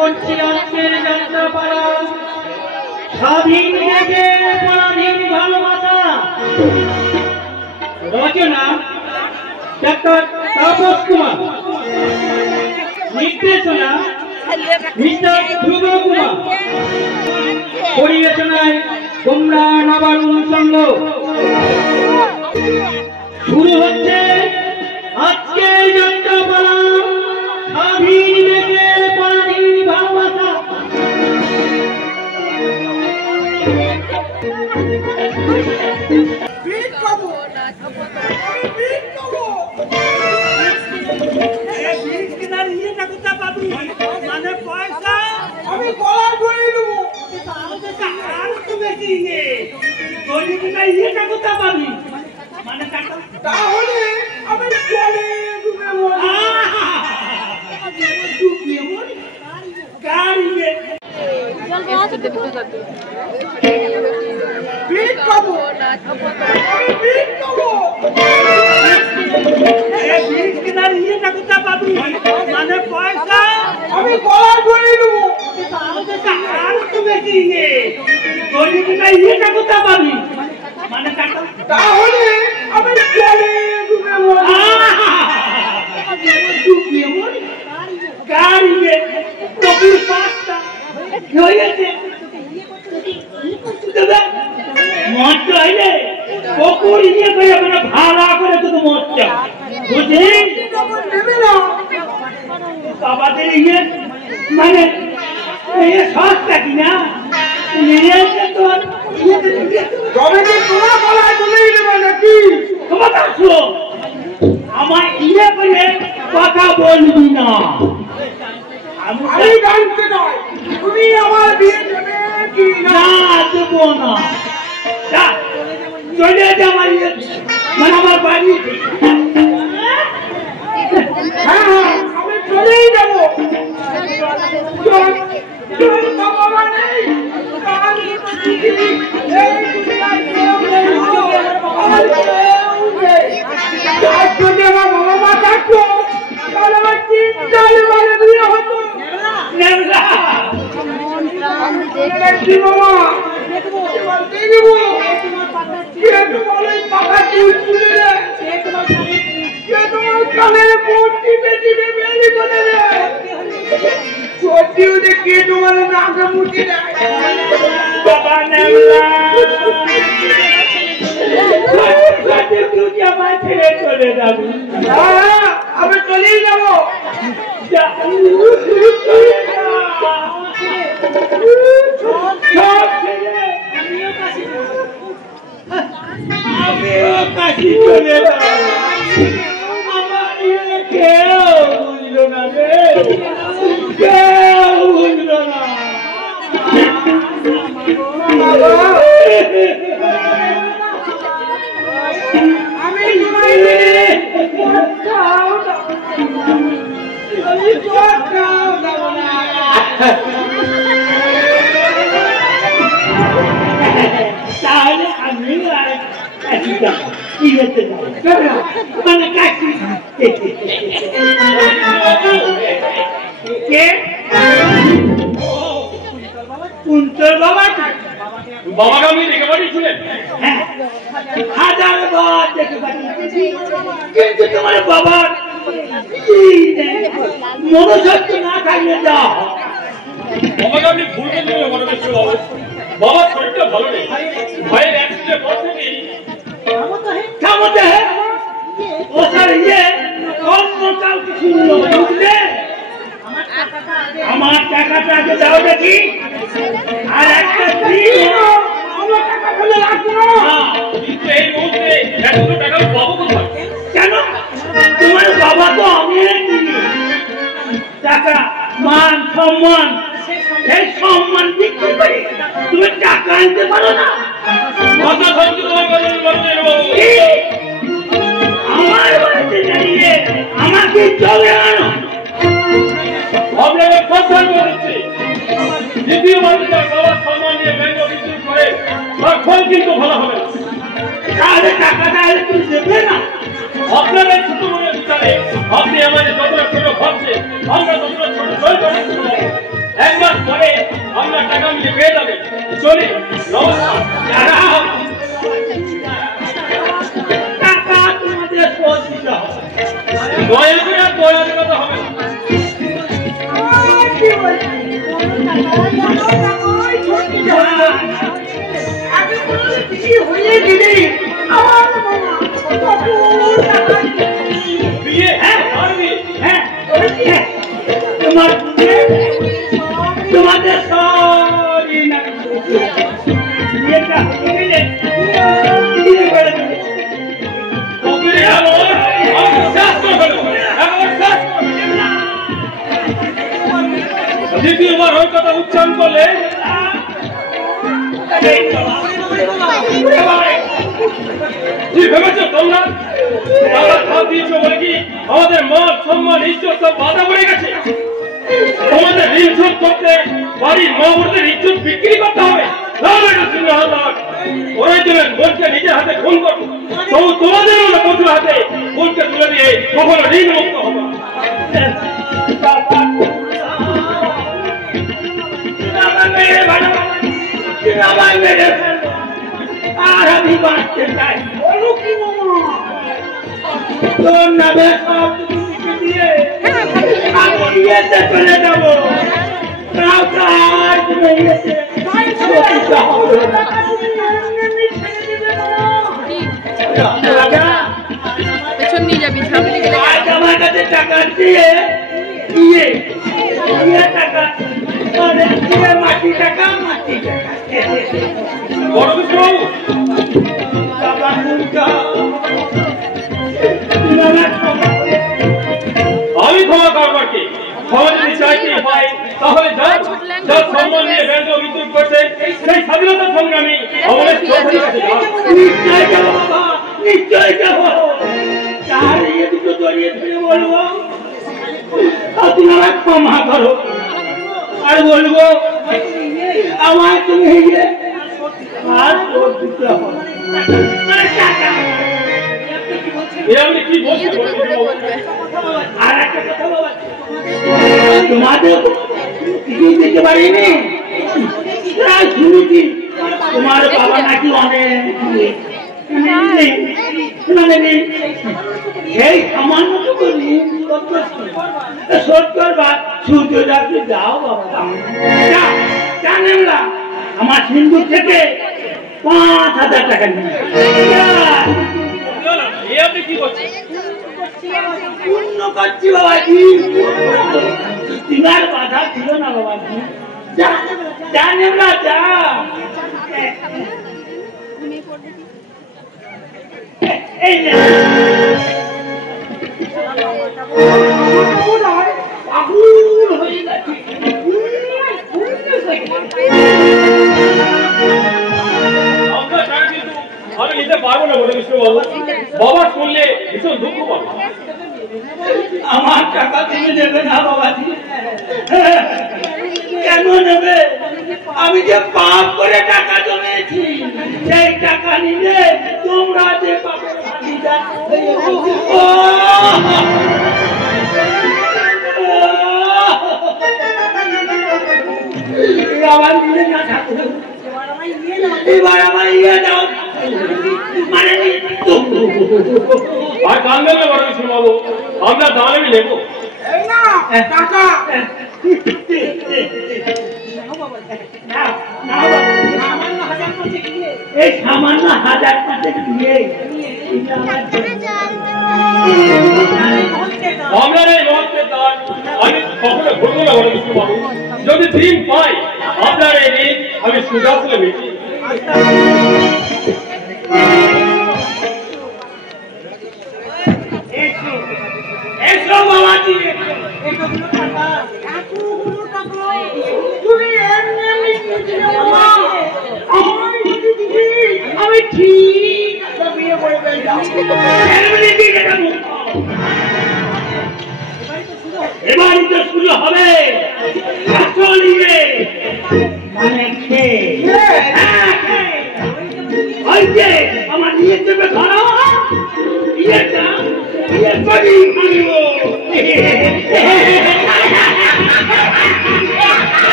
করছি আজকের যাত্রাপালা স্বাধীন থেকে পরাধীন ভালোবাসা। রচনা ডাক্তার তাপস কুমার, নির্দেশনা মিস্টার ধ্রুব কুমার, পরিবেশনায় তোমরা নবারুণ সঙ্গ। শুরু হচ্ছে আজকের যাত্রাপালা স্বাধীন থেকে পরাধীন ভালোবাসা। মানে পয়সা আমি গলা ধরে দেবো, আর তো বেশি ইয়েটা কোথা পাবি? মানে তাহলে আমি চলে মানে পয়সা আমি গলা ধরে দেবো, আর তো বেশি ইয়েটা কোথা পাবি? মানে তাহলে আমি চলে ভাড়া করে তো মরছে বুঝলি বাবাদের ইয়ে মানে সস্তা কিনা আমার ইয়ে করে কথা বলবি না। আমি জানতে চাই তুমি আমার বিয়ে দেবে কি না দেবো না। চলে যা আমার ইয়ে মানে আমার বাড়ি। হ্যাঁ আমি চলেই যাবো। আমি চলেই যাবো। আমিও কাশি চলে যাবো। আমার কেউ বুঝলো না রে, কেউ বুঝলো না। আমি তাহলে আমি কাশি যাবো, মানে কাশি কুন্তল বাবা বাবাকে আমি দেখে পাঠিয়েছিলেন। হাজার বার দেখে পাঠিয়েছি, কিন্তু তোমার বাবার মনোশক্তি না থাকলে যা বাবাকে আপনি ভুল করলেন। মনে করছে বাবার শরীরটা ভালো নেই, ভয়ের অ্যাক্সিডেন্ট পর থেকেই থামতে হ্যাঁ ও স্যার ইয়ে অন্য কাউকে শুনলো বুঝলে। আমার টাকাটা আগে দাও দেখি, আর একটা আমার টাকা ফেলে রাখবো না। কিন্তু এই মুহূর্তে 100 টাকা পাবো কোথায়? কেন তোমার বাবা তো আমি চিনি। টাকা মান সম্মান, সেই সম্মান বিক্রি করে তুমি টাকা আনতে পারো না। আমার বাড়িতে দাঁড়িয়ে আমাকে চলে আনো। আপনাকে কথা বলেছি দ্বিতীয় বাড়িতে সবার সম্মান নিয়ে ব্যাংক বিক্রি করে তখন কিন্তু ভালো হবে। তাহলে টাকাটা তুমি দেবে না। আপনারা ছোট মনে বিচারে আপনি আমাদের যতটা ছোট ভাবছেন আমরা ততটা ছোট চলি নমস্কার। টাকা তোমাদের শোধ দিতে হবে। দয়া করে আর দয়া দেখাতে হবে না। বিয়ে পারবি? হ্যাঁ, তোমাদের সবই না বিয়েটা হয়ে গেলে বিয়ে করে দেবে। ওকে আমার শাস্ত্র হলো আমার শাস্ত্র। দ্বিতীয়বার ওই কথা উচ্চারণ করলে কি ভেবেছো তোমরা? টাকা খাওয়া দিয়েছো বলে কি আমাদের মান সম্মান ইজ্জত সব বাধা পড়ে গেছে? তোমাদের ঋণ শোধ করতে বাড়ির মা বোনদের ইজ্জত বিক্রি করতে হবে? ওরাই দেবেন বোনকে নিজের হাতে খুন করবো, তবু তোমাদের মতো পশুর হাতে বোনকে তুলে দিয়ে কখনো ঋণ মুক্ত হবে না। আর আমি বাঁচতে চাই। তোর নামে সব কিছু দিয়ে আমি বিয়েতে চলে যাবো। পেছন নিয়ে যাবি, সামনে গেলে আজ আমার কাছে টাকা দিয়ে দিয়ে দিয়ে টাকা দিয়ে মাটি টাকা বড় বিষ্ণুবাবু, আমি ক্ষমা করবার কি? ক্ষমা যদি চাইতে পাই তাহলে যার সম্মান নিয়ে ব্যঙ্গ বিদ্রুপ করছে সেই স্বাধীনতা সংগ্রামী আমাদের চৌধুরীর কাছে যান। নিশ্চয় যাবো বাবা, নিশ্চয় যাবো। তাহলে এ দুটো জড়িয়ে ধরে বলবো আপনারা ক্ষমা করো, আর বলবো আমার তুমি আর শোধ দিতে হবে। এ আপনি কি বলছেন? আর একটা কথা বাবা, তোমাদের কিছু দিতে পারিনি। শুনেছি তোমার বাবা নাকি অনেক এই সামান্য শোধ করবা সূর্য যাকে যাও বাবা। জানেন না আমার সিন্ধুর থেকে 5,000 টাকা নিয়ে এ আপনি কি বলছেন? পূর্ণ করছি বাবাজি, তোমার বাধা ছিল না বাবাজি। জানেন না যা এই না হয়ে গেছে। আপনার টাকা কিন্তু আমি নিতে পারবো না বলে বিষ্ণুবাবু। বাবা শুনলে ভীষণ দুঃখ পাবে। আমার টাকা তুমি নেবে না বাবাজি। কেন নেবে? আমি যে পাপ করে টাকা জমিয়েছি, সেই টাকা নিলে তোমরা যে পাপের ভাগিদার। আবার নিলে না ঠাকুর, এবার আমার ইয়ে দাও মানে আর কান্দবেন না বড় বিষ্ণুবাবু, আমরা দাঁড়াবি নেবো। টাকা এই সামান্য 1000 টাকা দিয়ে আমরা এই মহত্বের দান আমি কখনো ভুলবো না বড় বিষ্ণুবাবু। যদি দিন পাই আপনার এই ঋণ আমি সুজাসলে মিটিয়ে এসো বাবাজি, আমি ঠিক বিয়ে করে এবারই তো শুরু হবে আসল ইয়ে, মানে ওই যে আমার নিয়ে দেবে ধরো ইয়েটা ইয়ে করি মানিব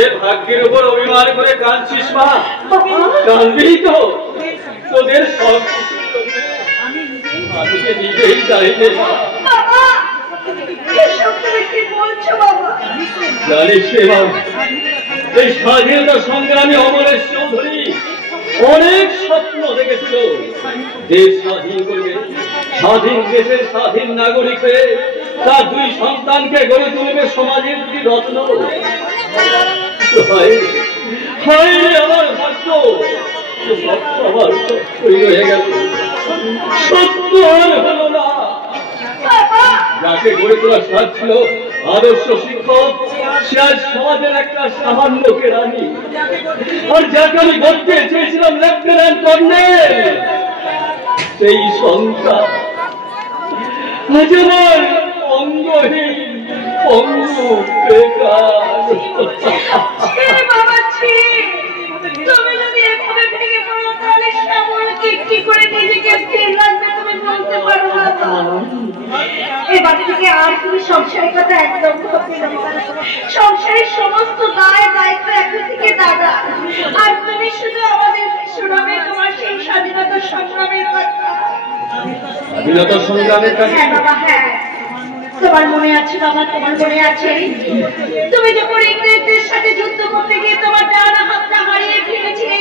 নিজের ভাগ্যের উপর অভিমান করে কাঁদছিস মা? কাঁদবি তো, তোদের সব মানুষকে নিজেই চাইবে। জানিস রে মা, এই স্বাধীনতা সংগ্রামী অমরেশ চৌধুরী অনেক স্বপ্ন দেখেছিল, দেশ স্বাধীন করবে, স্বাধীন দেশের স্বাধীন নাগরিক হয়ে তার দুই সন্তানকে গড়ে তুলবে সমাজের দুই রত্ন। আমার ভাগ্য আমার হয়ে গেল, সত্য আর হলো না। যাকে গড়ে তোলার সাথ ছিল আদর্শ শিক্ষক, সে আজ সমাজের একটা সামান্য কেরানি। আর যাকে আমি বলতে চেয়েছিলাম লেফটেন্যান্ট কর্নেল, সেই সন্তান আজ আমার অঙ্গহীন অঙ্গ বেকার। তুমি যদি এভাবে ভেঙে পড়ো তাহলে শ্যামলকে কি করে নিজেকে স্থির রাখবে তুমি বলতে পারো না। এবার থেকে আর তুমি সংসারের কথা একদম ভাববে না। সংসারের সমস্ত দায় দায়িত্ব এখন থেকে দাদা, আর তুমি শুধু আমাদেরকে শোনাবে তোমার সেই স্বাধীনতা সংগ্রামের কথা। স্বাধীনতা সংগ্রামের কথা? হ্যাঁ বাবা, হ্যাঁ। তোমার মনে আছে বাবা, তোমার মনে আছে তুমি যখন ইংরেজদের সাথে যুদ্ধ করতে গিয়ে তোমার ডানা হাতটা হারিয়ে ফেলেছিলে,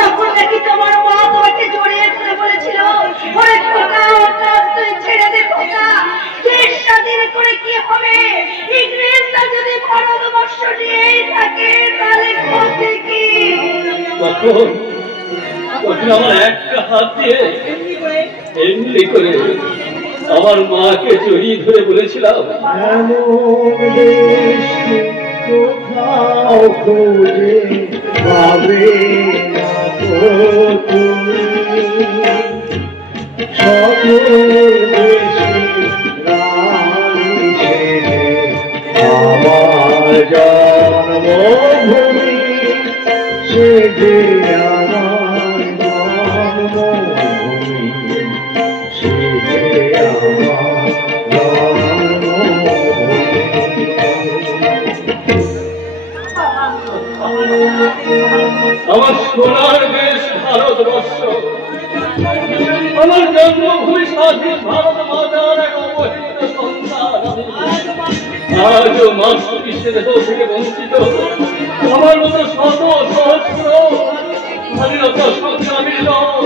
তখন নাকি তোমার মা তোমাকে জড়িয়ে ধরে বলেছিল, ওরে খোকা ওটা তুই ছেড়ে দে খোকা, দেশ স্বাধীন করে কি হবে, ইংরেজরা যদি ভারতবর্ষ নিয়েই থাকে তাহলে করতে কি। তখন আমার একটা হাত দিয়ে এমনি করে আমার মাকে জড়িয়ে ধরে বলেছিলাম, কোথাও খুঁজে পাবে না সকল আমার জন্মভূমি, সে যে আমার জন্মভূমি, সে যে আমার সোনার দেশ ভারতবর্ষ, আমার জন্মভূমি স্বাধীন ভারত মাতার এক অবহেলিত সন্তান। আজও মাতৃ দেহ থেকে বঞ্চিত আমার মতো শত সহস্র স্বাধীনতা সংগ্রামী লোক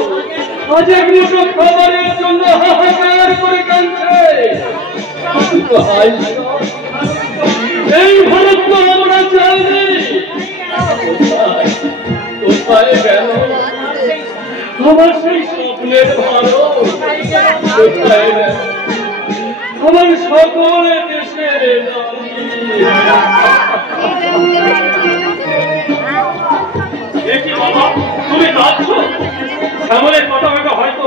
আজ এক মুঠো খাবারের জন্য হাহাকার করে কাঁদছে। এই ভারত তো আমরা চাইনি, কোথায় গেল আমার সেই স্বপ্নের ভারত, কোথায় গেল আমার সকল দেশের বাবা। তুমি ভাবছ শ্যামলের কথা ভেবে হয়তো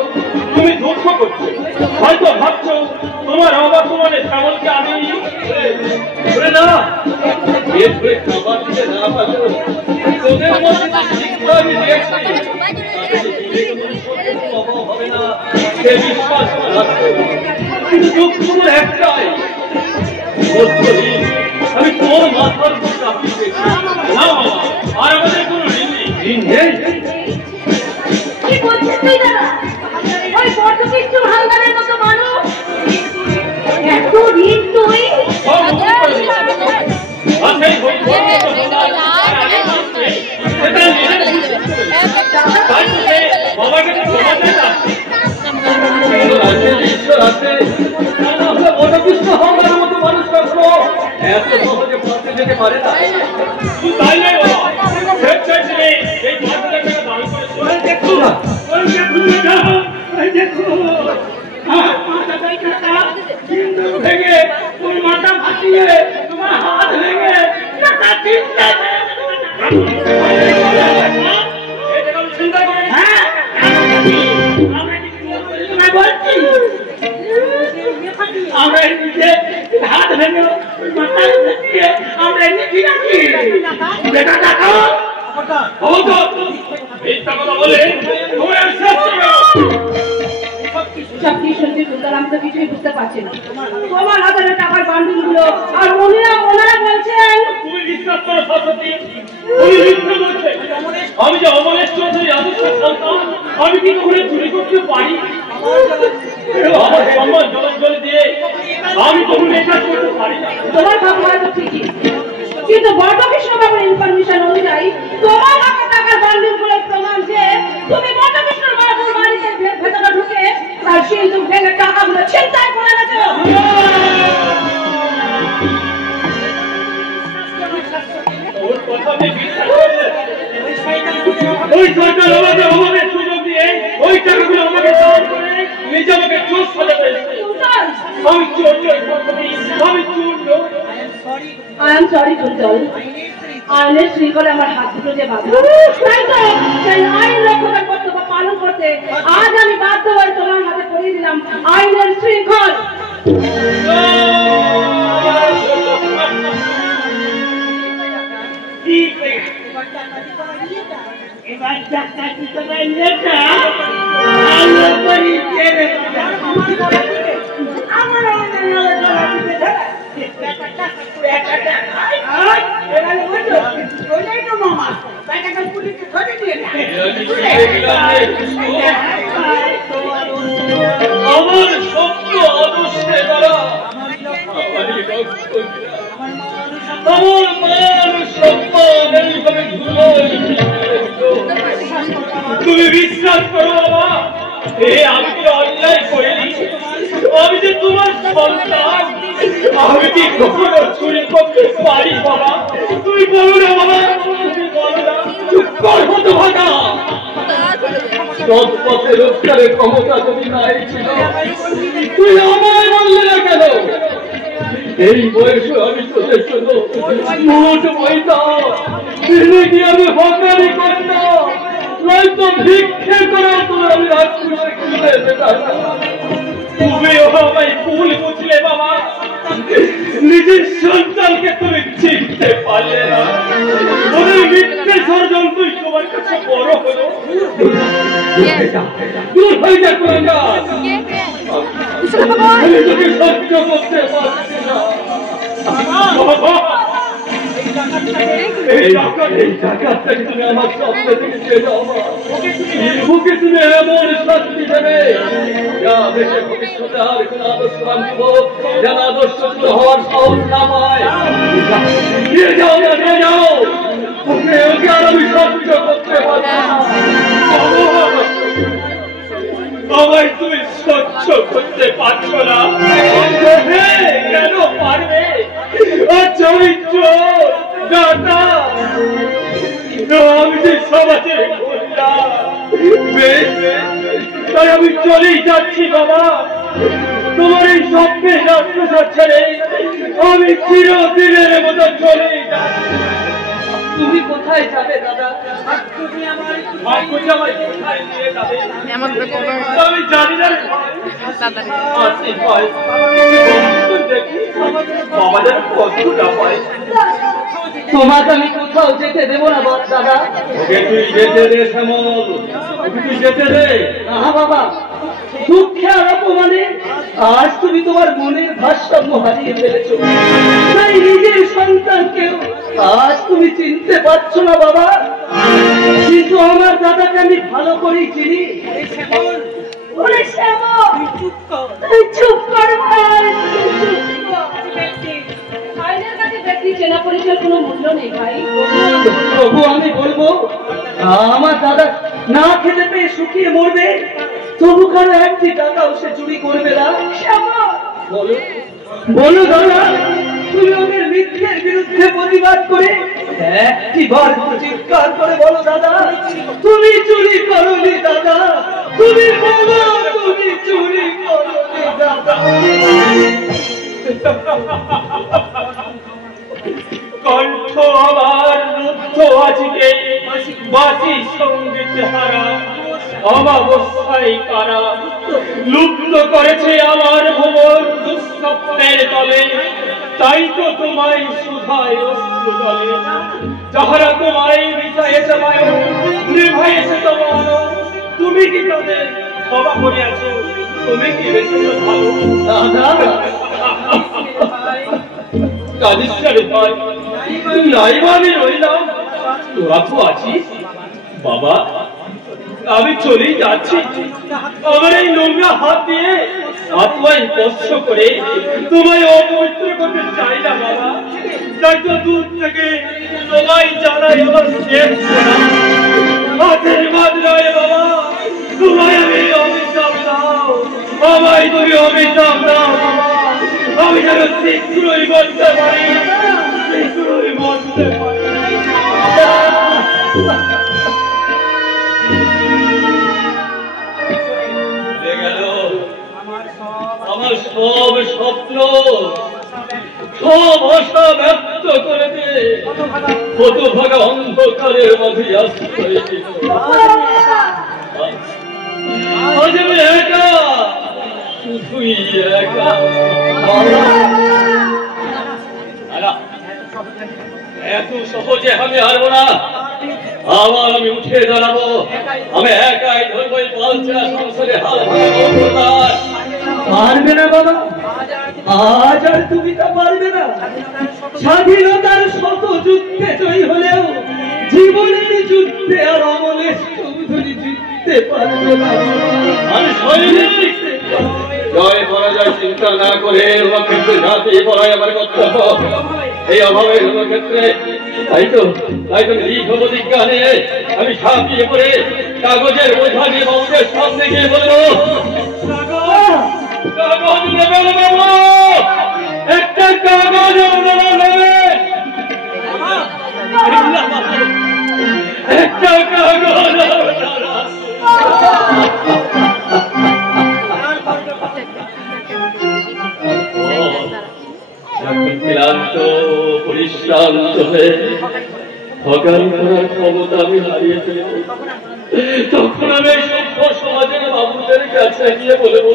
তুমি দুঃখ করছো, হয়তো ভাবছো তোমার অবর্তমানে শ্যামলকে আমি না খাবার দিতে না পারো, তোদের মধ্যে শিক্ষা আমি দিয়েছি অভাব হবে না সে বিশ্বাস রাখতে। কিন্তু দুঃখ তোমার একটাই, আমি তোর মাথার উপর চাপিয়ে দিয়েছি। না বাবা, আর আমাদের কোনো ঋণ নেই। কি বলছিস তুই দাদা? ওই পর্তুগিজ হালদারের মতো মানুষ এত ঋণ তুই? এত সহজে পৌঁছে যেতে পারে না। তাই নয় বাবা, এই 5,000 টাকা দান করে দেখো না, ভেঙে তোর মাথা ফাটিয়ে তোমার হাত ভেঙে চিন্তা করে বলছি আমরা নিজে হাত ভেঙে মাথা ফাটিয়ে আমরা নিজে রাখি বেটা দেখো মিথ্যা কথা বলে তোমার সব কি শুনছি সুন্দর, আমি তো কিছুই বুঝতে পারছি না। তোমার হাজারের টাকার বান্ডুল গুলো আর ওনারা বলছেন তুমি বিশ্বাস করো সরস্বতী, আমি যে অমলেশ চৌধুরী আদর্শ সন্তান, আমি কি করে চুরি করতে পারি? আমার সম্মান জলে দিয়ে আমি কখনো এটা করতে পারি না। তোমার কথা হয়তো ঠিকই, কিন্তু বটকৃষ্ণ বাবুর ইনফরমেশন অনুযায়ী তোমার হাতে টাকার বান্ডিলগুলো প্রমাণ যে তুমি বটকৃষ্ণ বাবুর বাড়িতে ভেতরে ঢুকে তার সিন্ধুক ভেঙে টাকাগুলো ছিনতাই করে গেছো। ওর কথা আমি বিশ্বাস করি না। ওই সরকার আমাকে সুযোগ দিয়ে ওই টাকাগুলো আমাকে দান করে নিজে আমাকে চোর সাজাতে আমি চোর আমি চোর। I am sorry কুন্তল, আইনের শৃঙ্খলে আমার হাত দুটো যে বাঁধা, তাই তো সেই আইন রক্ষার কর্তব্য পালন করতে আজ আমি বাধ্য হয়ে তোমার হাতে পড়িয়ে দিলাম আইনের শৃঙ্খল। এবার ডাক্তারি করে নেতা আলো করি ছেড়ে আমার আমার স্বপ্ন আদর্শে দ্বারা আমার মান সম্মান এইভাবে তুমি বিশ্বাস করো বাবা, আমি কি অন্যায় করিনি? আমি যে তোমার সন্তান, আমি কি কখনো চুরি করতে পারি বাবা? তুমি বলো না বাবা, তুমি বলো না। চুপ কর হতো ভাগা, সৎ পথে রোজগারের ক্ষমতা তুমি নাই ছিল, তুই আমায় বললে না কেন? এই বয়সে আমি তোদের জন্য মোট পয়সা দিনে কি আমি হকারি করতাম, নয়তো ভিক্ষে করে তোমার আমি রাজকুমার খুলে যেতাম। তুমিও আমায় ভুল বুঝলে বাবা, নিজের সন্তানকে তুমি চিনতে পারলে না। ওদের মিথ্যে ষড়যন্ত্রই তোমার কাছে বড় হলো। দূর হয়ে যা করে যা, আমি তোকে সহ্য করতে পারছি না। এই ডাকাতটাকে তুমি আমার স্বপ্ন থেকে চেয়ে যাও, বুকে তুমি এমন শাস্তি দেবে যা দেশে ভবিষ্যতে আর কোন আদর্শবান যুবক যেন আদর্শ হওয়ার সাহস না পায়। দিয়ে যাও না, দিয়ে যাও, ওকে আর আমি সহ্য করতে পারছি না। আমায় তুমি সহ্য করতে পারছো না? কেন পারবে? চরিত্র দাদা, আমি যে সমাজে তাই আমি চলেই যাচ্ছি বাবা। তোমার এই স্বপ্নের রাস্তা ছেড়ে আমি চিরদিনের মতো চলেই যাচ্ছি। তুমি কোথায় যাবে দাদা? তুমি আমায় কোথায় নিয়ে যাবে আমি জানি না। তোমাকে আমি কোথাও যেতে দেবো না দাদা। ওকে তুই যেতে দে শ্যামল, ওকে তুই যেতে দে। না বাবা, দুঃখে আর অপমানে আজ তুমি তোমার মনের ভারসাম্য হারিয়ে ফেলেছো, তাই নিজের সন্তানকেও আজ তুমি চিনতে পারছো না বাবা। কিন্তু আমার দাদাকে আমি ভালো করেই চিনি। চুপ কর ভাই, আইনের কাছে ব্যক্তি চেনা পরিচয়ের কোনো মূল্য নেই ভাই। প্রভু আমি বলবো, আমার দাদা না খেতে পেয়ে শুকিয়ে মরবে, তবু কারো একটি টাকাও সে চুরি করবে না। বলো বলো দাদা, তুমি ওদের মিথ্যের বিরুদ্ধে প্রতিবাদ করে একটি বার চিৎকার করে বলো দাদা, তুমি চুরি করোনি দাদা, তুমি বলো তুমি চুরি করোনি দাদা। কণ্ঠ আমার রুদ্ধ আজকে বাসি সঙ্গীত হারা, অমাবস্যায় কারা লুপ্ত করেছে আমার ভুবন দুঃস্বপ্নের তলে। তাই তো তোমায় সুধায় অশ্রু জলে, যাহারা তোমায় মিশাইছে মায় নিভাইছে তোমার, তুমি কি তাদের ক্ষমা করিয়াছো? তুমি কি বেশি ভালো দাদা? কাদিস রে ভাই, নাই আমি রইলাম, তোরা তো আছিস, বাবা আমি চলেই যাচ্ছি, আমার এই নোংরা হাত দিয়ে আত্মায় স্পর্শ করে তোমায় অপবিত্র করতে চাই না বাবা। তাই তো দূর থেকে সবাই জানাই আমার শেষ আশীর্বাদ নয় বাবা, তোমায় আমি অভিশাপ দাও, আমায় তুমি অভিশাপ দাও বাবা, আমি যেন শীঘ্রই বলতে পারি, শীঘ্রই বলতে পারি। আমার সব স্বপ্ন সব আশা ব্যক্ত করে দিয়ে হতভাগা অন্ধকারের মাঝে আশ্রয় আজ আমি একা, শুধুই একা। এত সহজে আমি হারবো না, আবার আমি উঠে দাঁড়াবো, আমি একাই ধরবো এই পালচা সংসারে হাল পারবে না বাবা, আজ আর তুমি তা পারবে না। স্বাধীনতার শত যুদ্ধে জয়ী হলেও জীবনের যুদ্ধে আর অমলেশ চৌধুরী জিততে পারবে না। আমি সৈনিক, জয় পরাজয় চিন্তা না করে রণক্ষেত্রে ঝাঁপিয়ে পড়াই আমার কর্তব্য। এই অভাবের রণক্ষেত্রে তাই তো দীর্ঘ প্রতিজ্ঞা নিয়ে আমি ঝাঁপিয়ে পড়ে কাগজের বোঝা নিয়ে বাবুদের সামনে গিয়ে বলবো, কাগজ নেবেন বাবু, একটা কাগজ আপনারা নেবেন, একটা কাগজ। ক্লান্ত পরিশ্রান্ত হয়ে ভগান করার ক্ষমতা আমি হারিয়ে ফেলেছি, তখন আমি সভ্য সমাজের বাবুদের কাছে গিয়ে বলবো,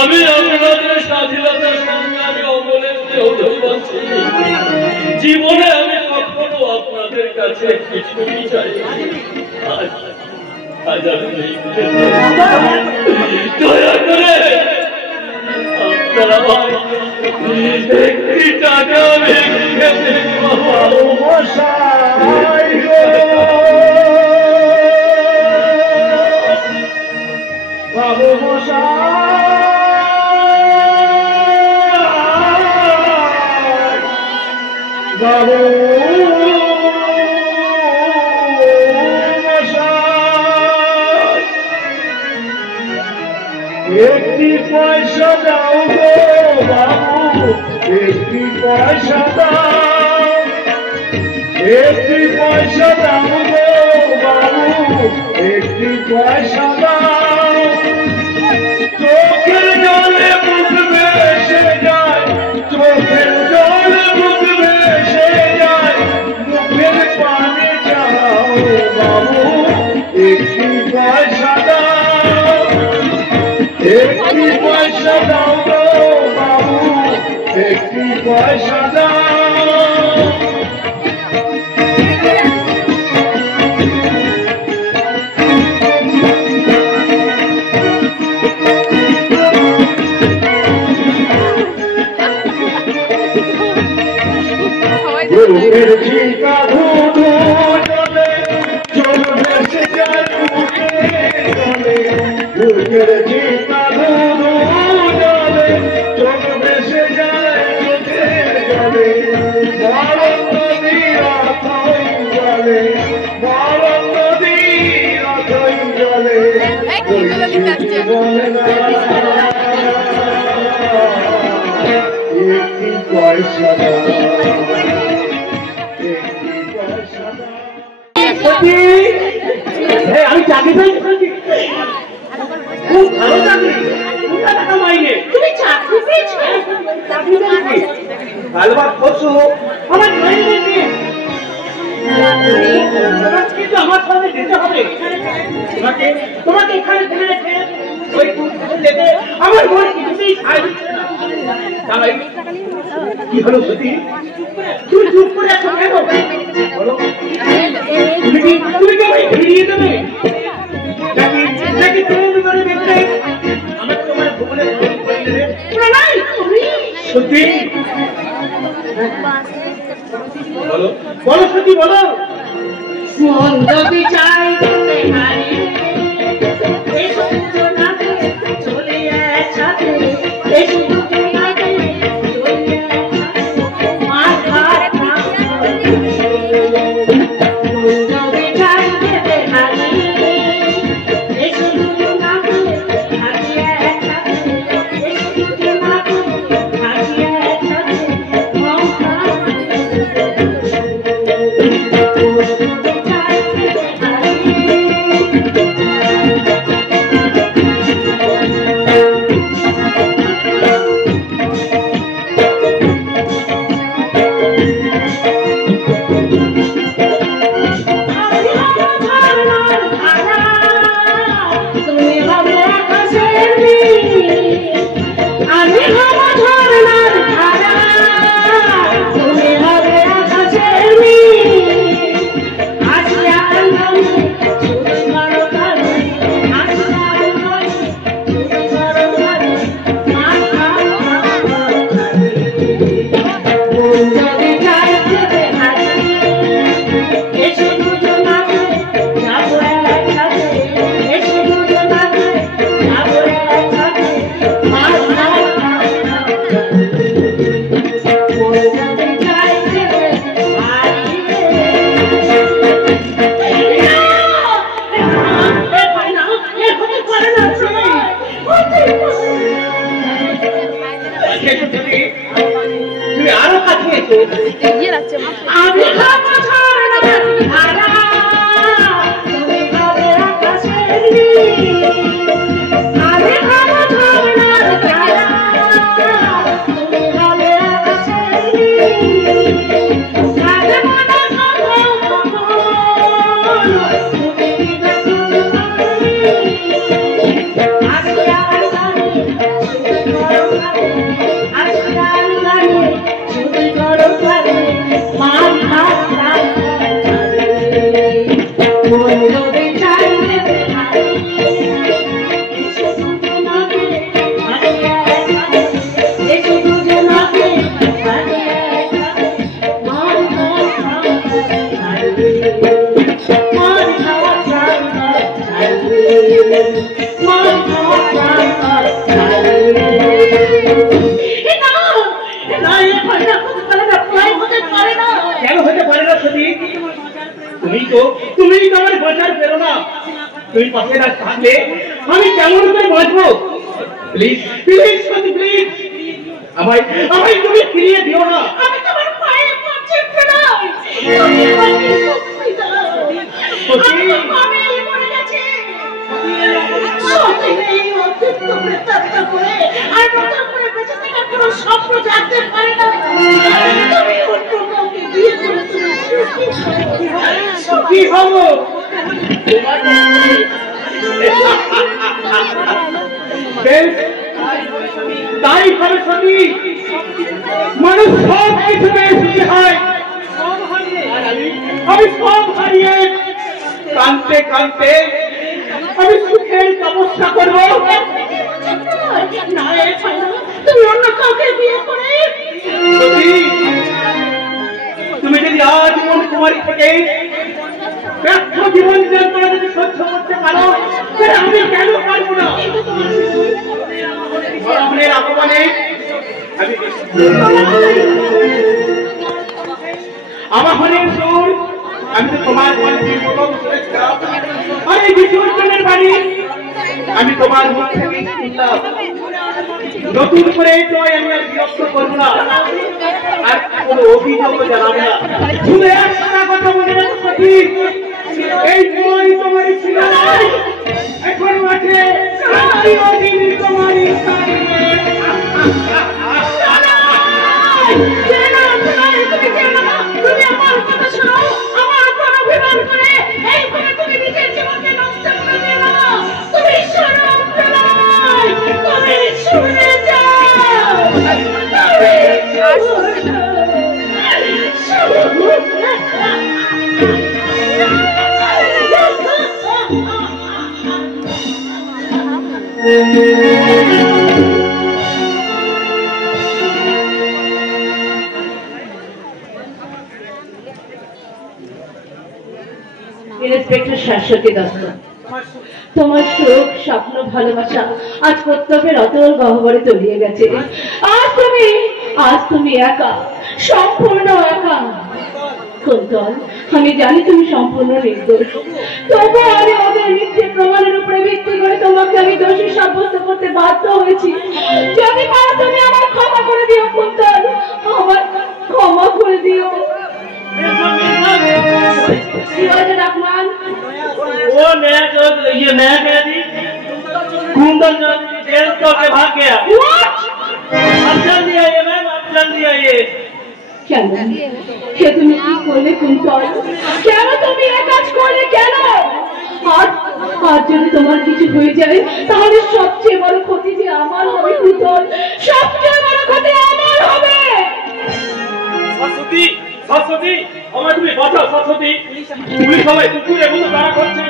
আমি আপনাদের স্বাধীনতার সংগ্রামে অমলের চৌধুরী বলছি, জীবনে আমি কখনো আপনাদের কাছে কিছুই চাই। আজ আমি দয়া করে একটি টাকা বাবু মশাই, বাবু একটি পয়সা দাও গো বাবু, একটি পয়সা দাও, একটি পয়সা দাও গো বাবু, একটি পয়সা দাও। চোখের জলে মুখ ভেসে যায়, চোখের জলে মুখ ভেসে যায়, মুখের পানি যাও বাবু, একটি পয়সা দাও, একটি পয়সা দাও গো বাবু, একটি পয়সা দাও। বুকের চিন্তা ধুধু চলে, চোখ ভেসে যায় বুকের জলে, বুকের চিন্তা ধুধু চলে, চোখ ভেসে যায় চোখের জলে, ভারত নদীর অথই জলে, ভারত নদীর অথই জলে, বলে না একটি পয়সা দাও, আমি চাকরি পেয়েছি, খুব ভালো চাকরি, টাকা মাইনে। তুমি চাকরি পেয়েছো? চাকরি পেয়েছি, কালবাদ পরশু আমার মাইনে দিয়ে কিন্তু আমার সঙ্গে যেতে হবে, তোমাকে এখানে ফেলে রেখে ওই যেতে আমার মনে কিছুতেই সায় দিচ্ছে না। কি হলো সত্যি, তুমি চুপ করে আছো কেন? বলো, তুমি কি আমায় ফিরিয়ে দেবে নাকি তুমি করে দেখবে আমাকে তোমার ভুবনে করে দেবে? সত্যি বলো বলো সত্যি বলো। মন্দ বিচার করতে পারি এই শুধু নাতে চলে একসাথে এই শুধু নাতে চলে মার ভাত না মন্দ বিচার করতে পারি এই শুধু নাতে হাজিয়ে একসাথে এই শুধু নাতে হাজিয়ে একসাথে তুমি তো আমার বাঁচার পেরো না। তুমি পাশে না থাকলে আমি কেমন করে বাঁচবো? প্লিজ প্লিজ সত্যি প্লিজ আমায় আমায় তুমি ফিরিয়ে দিও না। আমি তোমার পায়ে পড়ছি প্রণাম তুমি আমাকে শক্তি দাও আমি মরে গেছি সত্যি এই অতীত তোমরা ত্যাগ করে আর নতুন করে বেঁচে থাকার কোনো স্বপ্ন জানতে পারে না। তুমি অন্য কাউকে বিয়ে করে তুমি সুখী হবো। তাই হবে সত্যি মানুষ সব কিছু সুখী হয় আমি সব হারিয়ে কাঁদতে কাঁদতে আমি সুখের তপস্যা করবো। তুমি অন্য কাউকে বিয়ে করে তুমি যদি আজ মন কুমারী থেকে ব্যর্থ জীবন যন্ত্রণা যদি সহ্য করতে পারো তাহলে আমি কেন পারবো না? মনের অপমানে আমার হলেন সুর আমি তো তোমার আর এই বিসর্জনের বাড়ি আমি তোমার মুখ থেকে শুনলাম। নতুন করে জয় আমি আর বিরক্ত করবো না আর কোনো অভিযোগ জানাবো না। শুধু একটা কথা মনে রাখো সঠিক এই জয় তোমারই ছিল এখন মাঠে তোমারই তুমি আমার কথা শোনো আমার উপর অভিমান করে এইভাবে তুমি নিজের জীবনকে নষ্ট করে দিও না। তুমি শোনো তুমি শুনে যাও ইন্সপেক্টর শাশ্বতী দত্ত, তোমার সুখ, স্বপ্ন, ভালোবাসা আজ কর্তব্যের অতল গহ্বরে তলিয়ে গেছে। আজ তুমি একা, সম্পূর্ণ একা। কুন্তল, আমি জানি তুমি সম্পূর্ণ নির্দোষ, তবু আমি ওদের মিথ্যে প্রমাণের উপরে ভিত্তি করে তোমাকে আমি দোষী সাব্যস্ত করতে বাধ্য হয়েছি। যদি পারো তুমি আমার ক্ষমা করে দিও কুন্তল, আমার ক্ষমা করে দিও। রহমান, वो नया जो ये नया कह दी कुंदन जो जेल तो के भाग गया। अब चल दिया ये मैम, अब चल दिया ये। কেন সে তুমি কি করলে কুন্তল? কেন তুমি এ কাজ করলে? কেন? আর যদি তোমার কিছু হয়ে যায় তাহলে সবচেয়ে বড় ক্ষতি যে আমার হবে কুন্তল, সবচেয়ে বড় ক্ষতি আমার হবে। শাশ্বতী, শাশ্বতী, আমার তুমি বাঁচাও শাশ্বতী। পুলিশ সবাই কুকুরের মতো তাড়া করছে।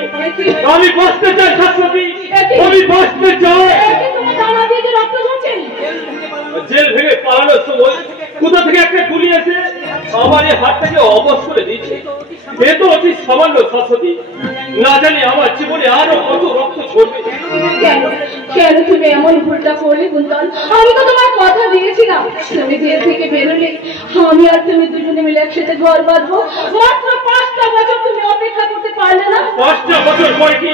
আমি বাঁচতে চাই শাশ্বতী, আমি বাঁচতে চাই। তোমার জানা দিয়ে যে রক্ত ঝরছে। জেল ভেঙে পালানোর সময় কোথা থেকে একটা গুলি এসে আমার এই হাতটাকে অবশ করে দিচ্ছে। এ তো অতি সামান্য শাশ্বতী, না জানি আমার জীবনে আরো কত রক্ত ঝরবে। কেন তুমি এমন ভুলটা করলে কুন্তল? আমি তো তোমার কথা দিয়েছিলাম তুমি জেল থেকে বেরোলে আমি আর তুমি দুজনে মিলে একসাথে ঘর বাঁধবো। মাত্র 5টা বছর তুমি অপেক্ষা করতে পারলে না? 5টা বছর পরে কি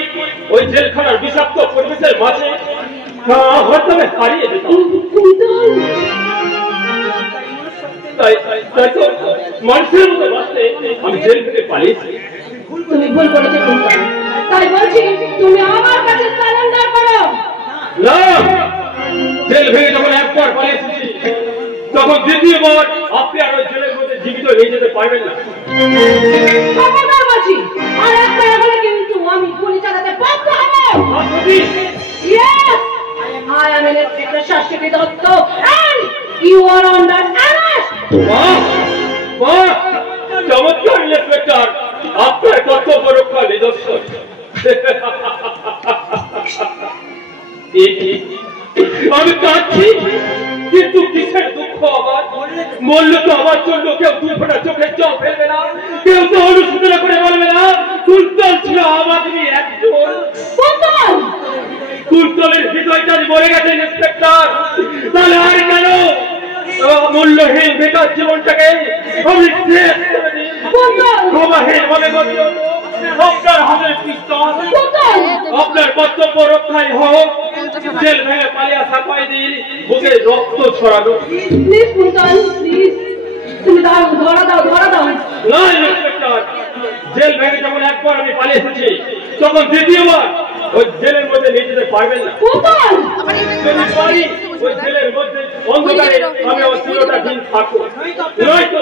ওই জেলখানার বিষাক্ত পরিবেশের মাঝে হয়তো আমি হারিয়ে যেতাম। কুন্তল, তাই তো মানুষের মতো বাঁচতে আমি জেল থেকে পালিয়েছি। তুমি ভুল করেছো কুন্তল, তাই বলছি তুমি আমার কাছে সারেন্ডার করো। না, জেল ভেঙে যখন একবার পালিয়েছি তখন দ্বিতীয়বার আপনি আর ওই জেলের মধ্যে জীবিত নিয়ে যেতে পারবেন না। খবরদার বলছি, আর একটা বলে কিন্তু আমি গুলি চালাতে বাধ্য হব। Yes, I am Inspector Shashwati Datta and you are under arrest. চমৎকার ইন্সপেক্টর, আপনার কর্তব্য রক্ষা নিদর্শন। আমি কাঁদছি, কিন্তু কিসের দুঃখ আমার? বললো তো আমার জন্য কেউ 2 ফোঁটা চোখের জল ফেলবে না, কেউ তো অনুশোচনা করে বলবে না। কুন্তল ছিল আমাদের একজন। কুন্তলের হৃদয়টা মরে গেছে ইন্সপেক্টর, তাহলে আর কেন মূল্যহীন বেকার জীবনটাকে আমি শেষ করে দিই? ক্ষমাহীন ভাবে বললো আপনার হাতের পিস্তল, আপনার কর্তব্য রক্ষাই হোক। জেল ভেঙে পালিয়ে আসা কয়েদির বুকে রক্ত ছড়ানো। প্লিজ কুন্তল, প্লিজ তুমি দাও, ধরা দাও। না ইন্সপেক্টর, জেল ভেঙে যখন একবার আমি পালিয়ে এসেছি তখন দ্বিতীয়বার ওই জেলের মধ্যে নিয়ে যেতে পারবেন না। যদি পারি ওই জেলের মধ্যে অন্ধকারে আমি আমার চিরটা দিন থাকবো, নয়তো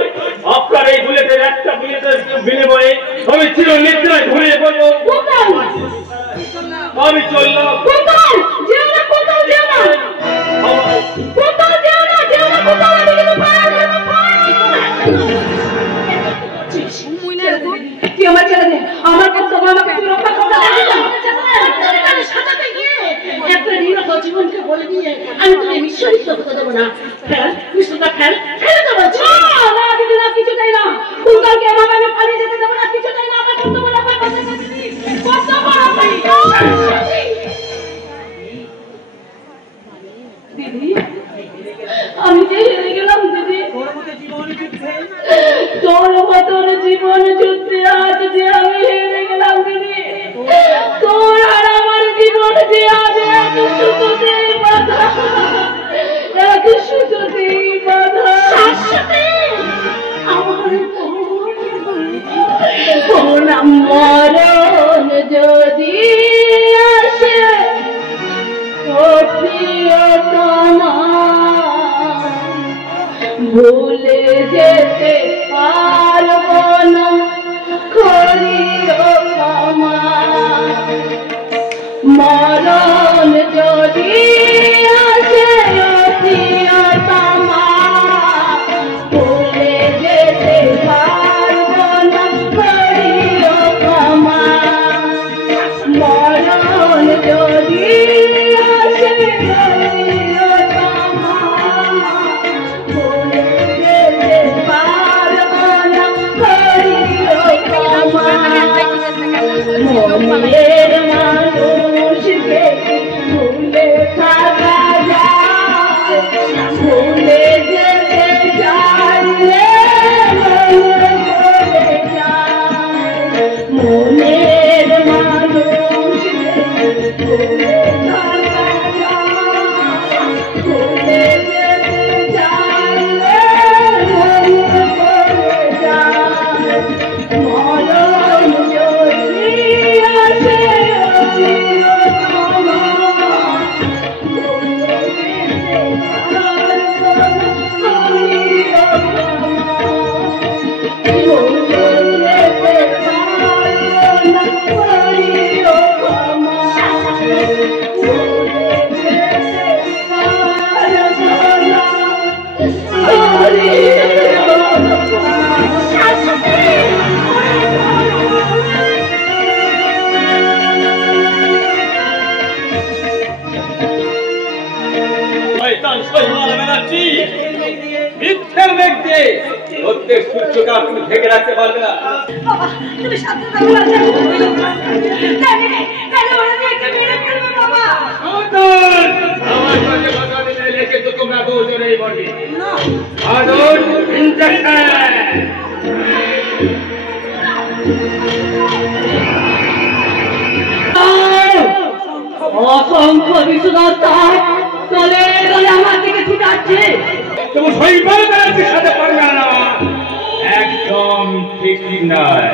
আপনার এই বুলেটের একটা বুলেটের বিনিময়ে আমি চির নিদ্রায় ঘুরিয়ে পড়বো। আমি চললাম। আমার ছেলে নেই, আমার কাছে আমাকে তুই রক্ষা করতে সাজাতে গিয়ে একটা নিরহ জীবনকে বলে দিয়ে আমি তোকে নিশ্চয়ই করতে দেবো না। ফেল বিষ্ণুটা ফেল, ফেলে দেবো। না দিদি না, কিছু চাই না। কুন্তলকে এভাবে আমি পালিয়ে যেতে দেবো না, কিছু চাই না। আমার কর্তব্য রক্ষা করতে দিদি, কর্তব্য রক্ষা। দিদি আমি যে হেরে গেলাম দিদি, তোর মতন জীবন যুদ্ধে আজ যে আমি হেরে গেলাম দিদি, তোর আর আমার জীবন যে আজ এক সুতোতেই বাঁধা, এক সুতোতেই বাঁধা। আমার মরণ যদি আসে ও প্রিয়তমা, ভুলে যেতে পারবো না, করিও ক্ষমা। মরণ যদি আসে ও প্রিয়তমা, ভুলে যেতে পারবো না, করিও ক্ষমা। মরণ যদি আসে ও প্রিয়তমা, ভুলে যেতে পারবো তুমি ঢেকে রাখতে পারবে না। বাবা তুমি সাথে থাকো না, তাহলে ওরা দেখে মেরে ফেলবে বাবা। আমার কাছে কথা দিলে লেখে তো তোমরা দুজনেই বলবে। আদর ইনজেকশন। অসংখ্য বিশুদার তার তলে তলে আমার দিকে ছুটাচ্ছে। তুমি শৈবাল বেড়াচ্ছি সাথে পারবে না, একদম ঠিক নয়।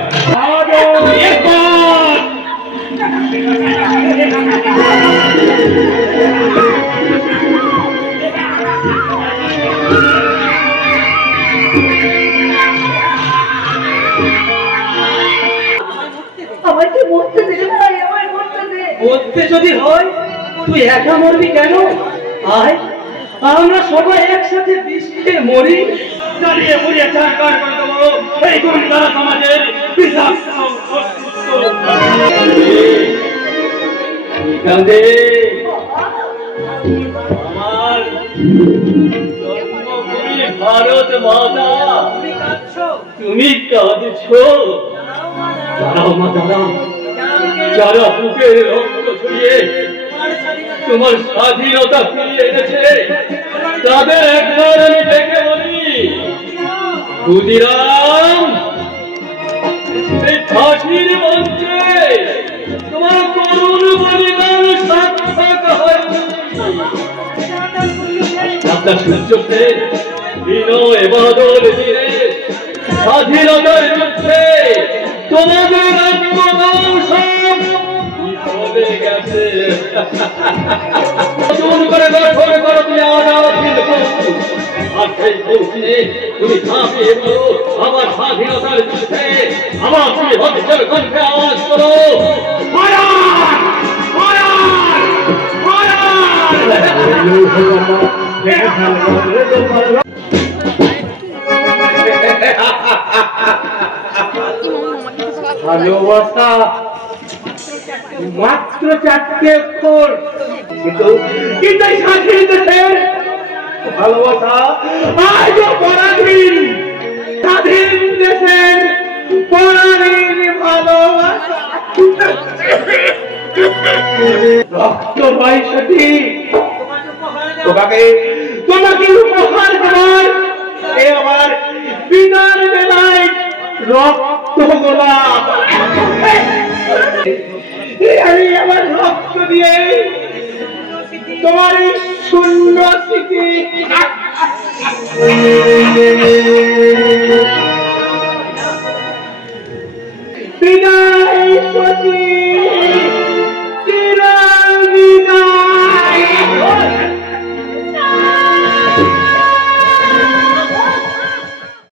আমাকে মরতে দে ভাই, আমায় মরতে দে। মরতে যদি হয় তুই একা মরবি কেন? আয় আমরা সবাই একসাথে বিষ খেয়ে মরি। জ্বালিয়ে পুড়িয়ে ছাড়খার করে দেবো এই গুন্ডা সমাজের বিষাক্ত অস্তিত্ব। কাঁদে আমার জন্মভূমি ভারত মাতা, তুমি কাঁদছো? দাঁড়াও মা দাঁড়াও, যারা বুকে রক্ত ছড়িয়ে তোমার স্বাধীনতা ফিরিয়ে এনেছে তাদের একবার আমি ডেকে বলি, ক্ষুদিরাম এই ফাঁসির মঞ্চে তোমার করুণ বলিদান সার্থক হয়নি। আপনার সূর্যকে বিনয় বাদল দিনে স্বাধীনতার যুদ্ধে তোমাদের আত্মদর্শন বিফলে গেছে। নতুন করে গঠন করো তুমি আজাদ হিন্দ ফৌজ, আর সেই ফৌজে তুমি ঝাঁপিয়ে পড়ো আমার স্বাধীনতার যুদ্ধে। আমার তুমি হত্যের কণ্ঠে আওয়াজ করো, ফায়ার ফায়ার ফায়ার। ভালোবাসা মাত্র 4টে অক্ষর, কিন্তু স্বাধীন দেশের ভালোবাসা আজও পরাধীন। স্বাধীন দেশের পরাধীন ভালোবাসা রক্ত বয়সী তোমাকে তোমাকে উপহার দেওয়ার এ আমার বিদার বেলায় রক্ত গোলাপ। আমি আমার রক্ত দিয়ে তোমার এই শূন্য স্মৃতি বিদায় সতী।